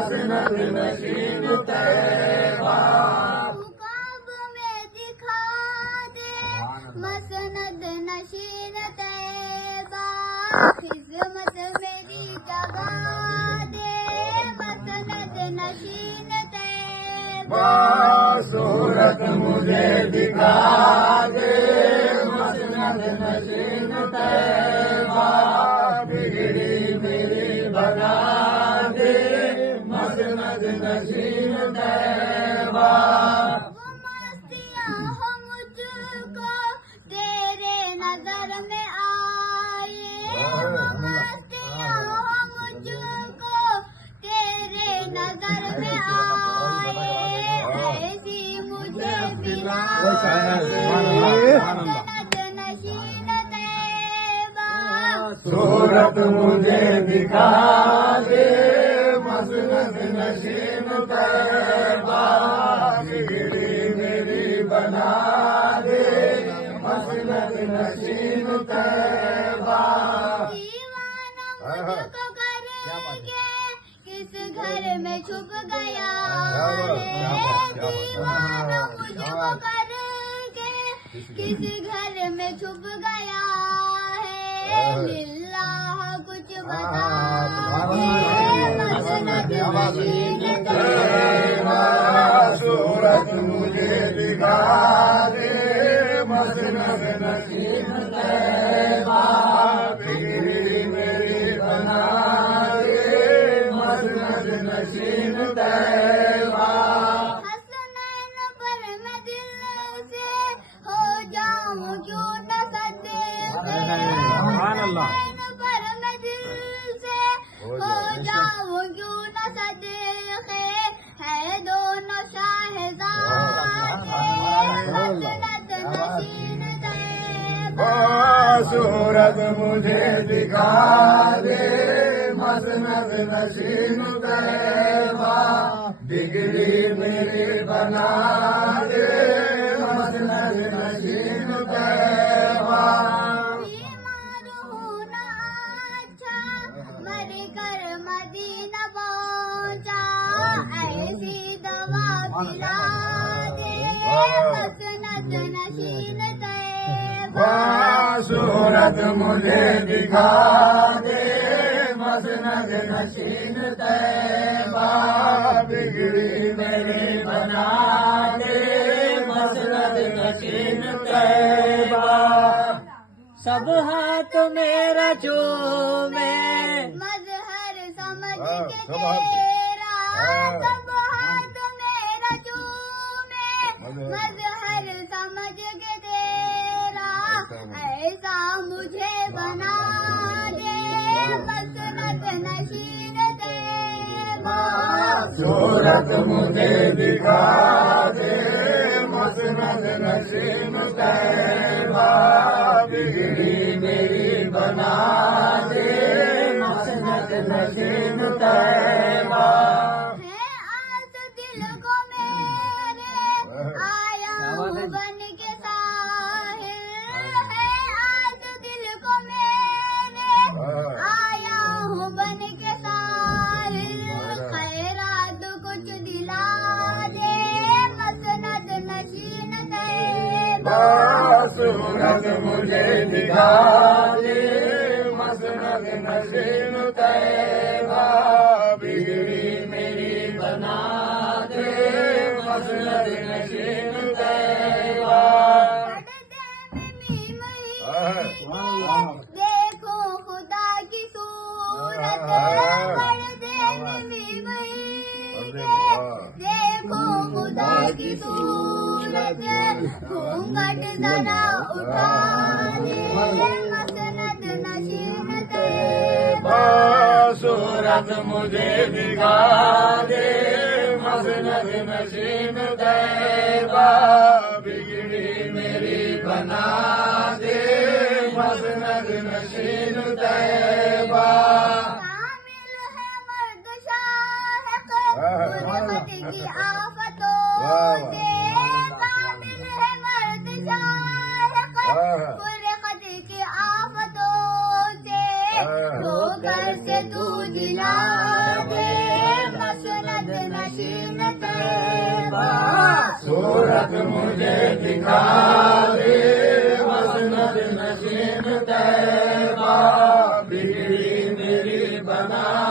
مسند نشین طیبہ خواب میں دکھا دے مسند نشین طیبہ خدمت میری جگا دے مسند نشین طیبہ صورت مجھے دکھا دے مسند نشین طیبہ بگڑی میری بنا دے مسند نشین طیبہ وہ مستیاں ہو مجھ کو تیرے نظر میں آئے وہ مستیاں ہو مجھ کو تیرے نظر میں آئے ایسی مجھے بلا مسند نشین طیبہ صورت مجھے دکھا دے مسند نشین طیبہ بگڑی میری بنا دے مسند نشین طیبہ دیوانہ مجھ کو کر کے کس گھر میں چھپ گیا ہے دیوانہ مجھ کو کر کے کس گھر میں چھپ گیا ہے للہ کچھ بتا دے مسند نشین طیبہ صورت مجھے دکھا دے مسند نشین طیبہ بگڑی میری بنا دے مسند نشین طیبہ حسنین پر میں دل سے ہو جاؤں کیوں نہ صدیق حسنین پر میں دل سے ہو جاؤں کیوں نہ صدیق ہے دونوں شاہزاد مسند نشین طیبہ صورت مجھے دکھا دے مسند نشین طیبہ بگڑی میری بنا دے مسند نشین طیبہ بیمار ہوں نہ اچھا مر کر مدینہ پہنچا ایسی دوا پلا دے مسند نشین طیبہ صورت مجھے دکھا دے مسند نشین طیبہ بگڑی میری بنا دے مسند نشین طیبہ سب ہاتھ میرا چومے مظہر سمجھ کے تیرا سب ہاتھ میرا چومے مظہر سمجھ کے تیرا ایسا مجھے بنا دے مسند نشین طیبہ صورت مجھے دکھا دے مسند نشین طیبہ بگڑی میری بنا دے مسند نشین طیبہ ہے آس دل کو میرے آیا ہوں بن کے ساحل ہے آس دل کو میرے آیا ہوں بن کے ساحل خیرات کچھ دلا دے مسند نشین طیبہ صورت مجھے دکھا دے مسند نشین طیبہ بگڑی میری بنا دے مسند نشین طیبہ دیکھو خدا کی صورت پردے میں دیکھو خدا کی صورت گھونگھٹ ذرا اٹھا دے مسند نشین طیبہ صورت مجھے دکھا دے مسند نشین طیبہ بگڑی میری بنا دے مسند نشین طیبہ کامل ہے مرد شاہق غربت کی آفتوں سے کامل ہے مرد شاہق غربت کی آفتوں سے ٹھوکر سے تو دلا دے مسند طیبہ صورت مجھے دکھا دے مسند نشین طیبہ